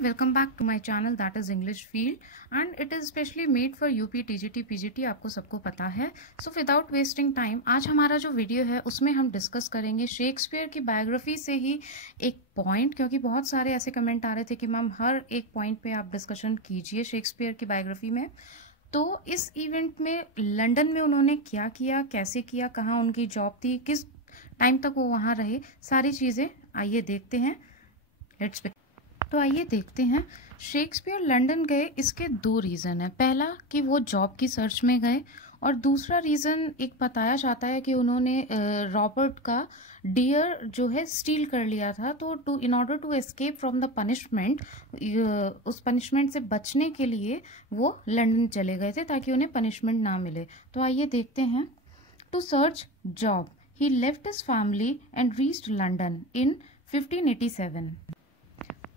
welcome back to my channel that is English Field and it is specially made for UP TGT PGT। आपको सबको पता है। So without wasting time, आज हमारा जो video है उसमें हम डिस्कस करेंगे शेक्सपियर की बायोग्राफी से ही एक पॉइंट, क्योंकि बहुत सारे ऐसे कमेंट आ रहे थे कि मैम हर एक पॉइंट पे आप डिस्कशन कीजिए शेक्सपियर की बायोग्राफी में। तो इस इवेंट में लंदन में उन्होंने क्या किया, कैसे किया, कहाँ उनकी जॉब थी, किस टाइम तक वो वहाँ रहे, सारी चीज़ें आइए देखते हैं। तो आइए देखते हैं। शेक्सपियर लंदन गए, इसके दो रीज़न है। पहला कि वो जॉब की सर्च में गए और दूसरा रीज़न एक बताया जाता है कि उन्होंने रॉबर्ट का डियर जो है स्टील कर लिया था। तो in order to escape from the punishment, उस पनिशमेंट से बचने के लिए वो लंदन चले गए थे ताकि उन्हें पनिशमेंट ना मिले। तो आइए देखते हैं। To search job he left his family and reached London in 1587।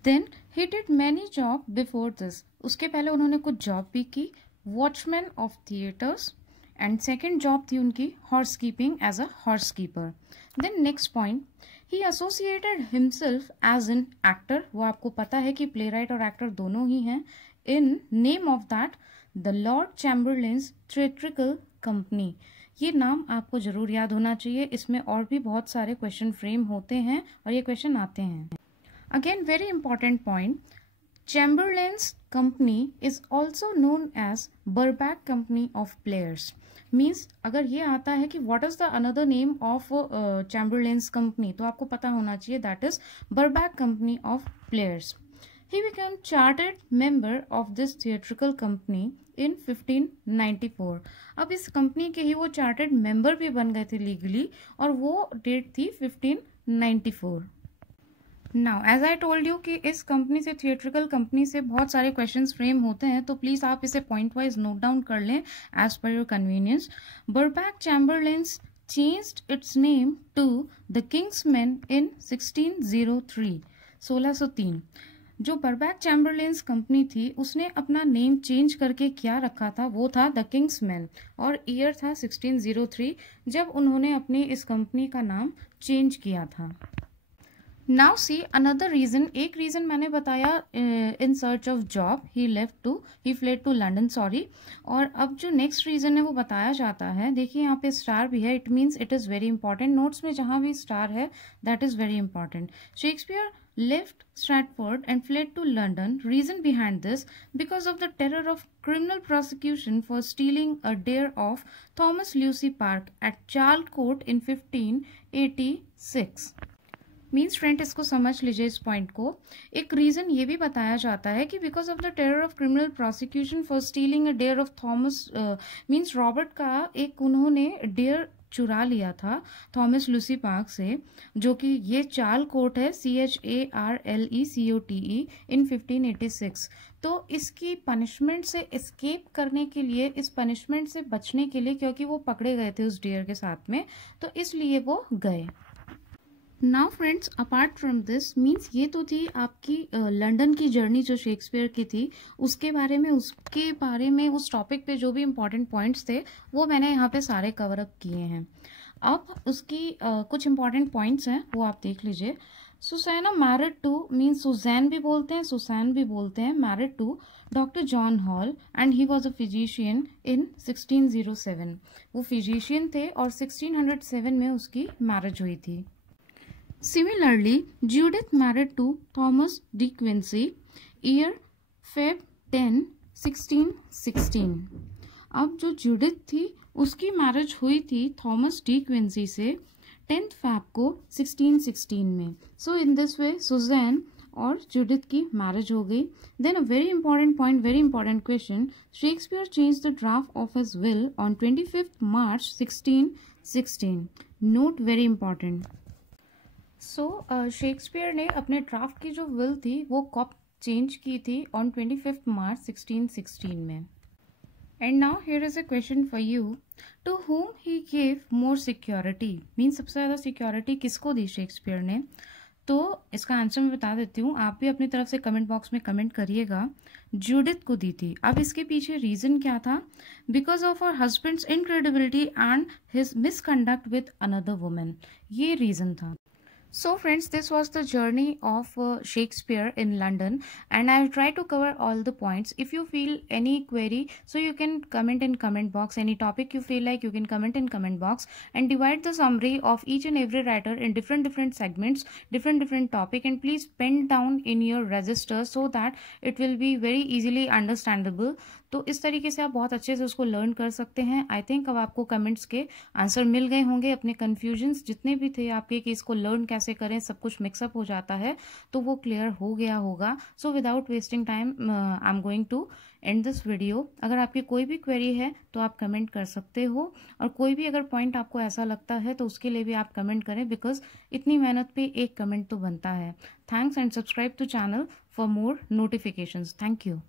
Then he did many jobs before this. उसके पहले उन्होंने कुछ जॉब भी की, watchman of theatres, and second job थी उनकी horse keeping as a horse keeper. Then next point, he associated himself as an actor. वो आपको पता है कि प्ले राइट और एक्टर दोनों ही हैं। In name of that the Lord Chamberlain's theatrical company. ये नाम आपको जरूर याद होना चाहिए। इसमें और भी बहुत सारे क्वेश्चन फ्रेम होते हैं और ये क्वेश्चन आते हैं। Again, very important point. Chamberlain's company is also known as Birkbeck Company of Players. Means अगर ये आता है कि what is the another name of Chamberlain's company, तो आपको पता होना चाहिए that is Birkbeck Company of Players. He became chartered member of this theatrical company in 1594. अब इस कंपनी के ही वो चार्टर्ड मेंबर भी बन गए थे लीगली और वो डेट थी 1594। Now as I told you कि इस कंपनी से, थिएट्रिकल कंपनी से बहुत सारे क्वेश्चंस फ्रेम होते हैं, तो प्लीज आप इसे पॉइंट वाइज नोट डाउन कर लें as per your convenience. Burbage Chamberlain's changed its name to the King's Men in 1603, 1603। जो बर्बैक चैम्बरलेन्स कंपनी थी उसने अपना नेम चेंज करके क्या रखा था, वो था द किंग्समैन, और ईयर था 1603 जब उन्होंने अपनी इस कंपनी का नाम चेंज किया था। नाउ सी अनदर रीजन, एक रीजन मैंने बताया in search of job he fled to London, sorry. और अब जो नेक्स्ट रीजन है वो बताया जाता है, देखिए यहाँ पे स्टार भी है, it means it is very important. Notes में जहां भी स्टार है that is very important. Shakespeare left Stratford and fled to London. Reason behind this, because of the terror of criminal prosecution for stealing a deer of Thomas Lucy Park at Charlecote in 1586. Means friend इसको समझ लीजिए इस point को। एक reason ये भी बताया जाता है कि because of the terror of criminal prosecution for stealing a deer of Thomas, means Robert का एक उन्होंने डेयर चुरा लिया था थॉमस लूसी पार्क से, जो कि ये चार्ल कोट है, CHARLECOTE, इन 1586। तो इसकी पनिशमेंट से एस्केप करने के लिए, इस पनिशमेंट से बचने के लिए, क्योंकि वो पकड़े गए थे उस डेयर के साथ में, तो इसलिए वो गए। Now friends, apart from this, means ये तो थी आपकी लंदन की जर्नी जो शेक्सपियर की थी, उस बारे में उस टॉपिक पे जो भी इम्पोर्टेंट पॉइंट्स थे वो मैंने यहाँ पे सारे कवर अप किए हैं। अब उसकी कुछ इम्पोर्टेंट पॉइंट्स हैं वो आप देख लीजिए। Susanna married to, means Susan भी बोलते हैं, सुसैन भी बोलते हैं, married to doctor John Hall and he was a physician in 1607। वो फिजिशियन थे और 1607 में उसकी मैरिज हुई थी। Similarly, Judith married to Thomas de Quincey, year Feb 10, 1616. अब जो जूडिथ थी उसकी मैरिज हुई थी थॉमस डी क्विंसी से 10 फैब को 1616 में। So in this way Susan और जूडिथ की मैरिज हो गई। Then a very important point, very important question, Shakespeare change the draft of his will on 25 March 1616। Note very important. Shakespeare ने अपने draft की जो विल थी वो कब चेंज की थी, ऑन 25 मार्च 1616 में। And now here is a question for you, to whom he gave more security, mean सबसे ज्यादा सिक्योरिटी किसको दी शेक्सपियर ने? तो इसका आंसर मैं बता देती हूँ, आप भी अपनी तरफ से कमेंट बॉक्स में कमेंट करिएगा। जूडिथ को दी थी। अब इसके पीछे रीजन क्या था? Because of her husband's incredibility and his misconduct with another women, ये रीजन था। So friends, this was the journey of Shakespeare in London, and I have tried to cover all the points. If you feel any query, so you can comment in comment box. Any topic you feel like, you can comment in comment box, and divide the summary of each and every writer in different segments, different topic, and please pen down in your register so that it will be very easily understandable. तो इस तरीके से आप बहुत अच्छे से उसको learn कर सकते हैं। आई थिंक अब आपको कमेंट्स के आंसर मिल गए होंगे, अपने कन्फ्यूजन्स जितने भी थे आपके कि इसको लर्न कैसे करें, सब कुछ मिक्सअप हो जाता है, तो वो क्लियर हो गया होगा। So without wasting time I am going to end this video. अगर आपकी कोई भी क्वेरी है तो आप कमेंट कर सकते हो, और कोई भी अगर पॉइंट आपको ऐसा लगता है तो उसके लिए भी आप कमेंट करें, बिकॉज इतनी मेहनत पे एक कमेंट तो बनता है। Thanks and subscribe to channel for more notifications. Thank you.